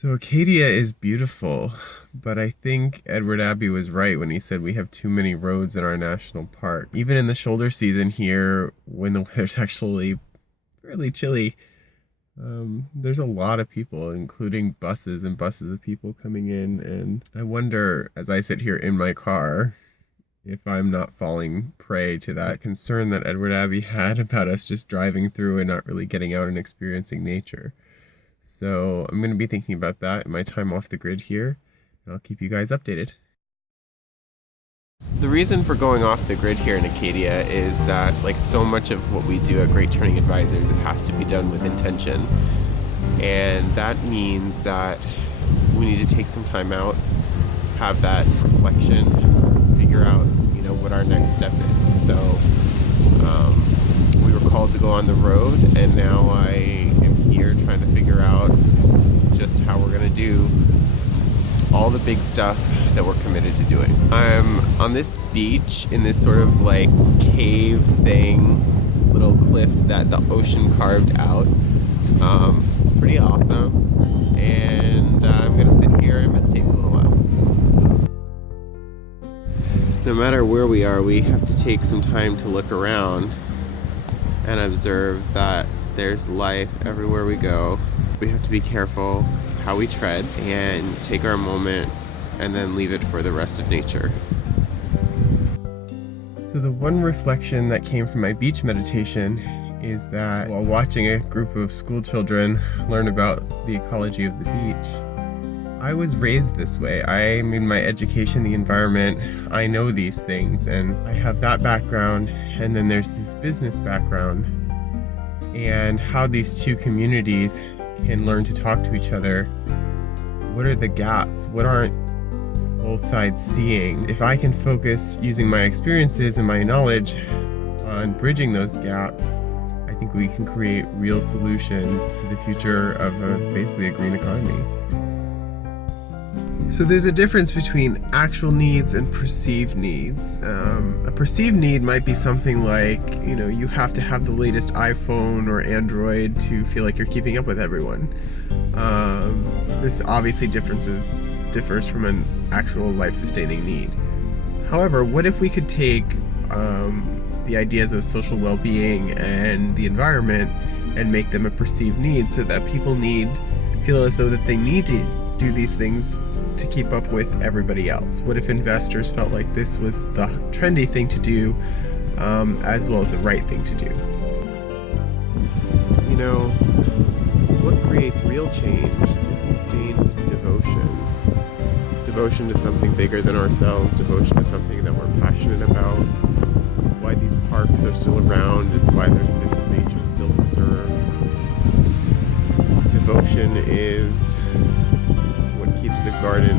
So Acadia is beautiful, but I think Edward Abbey was right when he said we have too many roads in our national parks. Even in the shoulder season here, when the weather's actually fairly chilly, there's a lot of people, including buses and buses of people coming in. And I wonder, as I sit here in my car, if I'm not falling prey to that concern that Edward Abbey had about us just driving through and not really getting out and experiencing nature. So I'm going to be thinking about that in my time off the grid here, and I'll keep you guys updated. The reason for going off the grid here in Acadia is that, like so much of what we do at Great Turning Advisors, it has to be done with intention. And that means that we need to take some time out, have that reflection, figure out, what our next step is. So we were called to go on the road, and now I am here trying to figure out just how we're going to do all the big stuff that we're committed to doing. I'm on this beach in this sort of like cave thing, little cliff that the ocean carved out. It's pretty awesome, and I'm going to sit here and meditate for a little while. No matter where we are, we have to take some time to look around and observe that there's life everywhere we go. We have to be careful how we tread and take our moment and then leave it for the rest of nature. So the one reflection that came from my beach meditation is that while watching a group of school children learn about the ecology of the beach, I was raised this way. I'm in my education, the environment, I know these things, and I have that background, and then there's this business background, and how these two communities can learn to talk to each other. What are the gaps? What aren't both sides seeing? If I can focus using my experiences and my knowledge on bridging those gaps, I think we can create real solutions to the future of basically a green economy. So there's a difference between actual needs and perceived needs. A perceived need might be something like, you have to have the latest iPhone or Android to feel like you're keeping up with everyone. This obviously differs from an actual life-sustaining need. However, what if we could take the ideas of social well-being and the environment and make them a perceived need, so that people feel as though that they need to do these things to keep up with everybody else? What if investors felt like this was the trendy thing to do, as well as the right thing to do? What creates real change is sustained devotion. Devotion to something bigger than ourselves, devotion to something that we're passionate about. It's why these parks are still around, it's why there's bits of nature still preserved. Devotion is what keeps the garden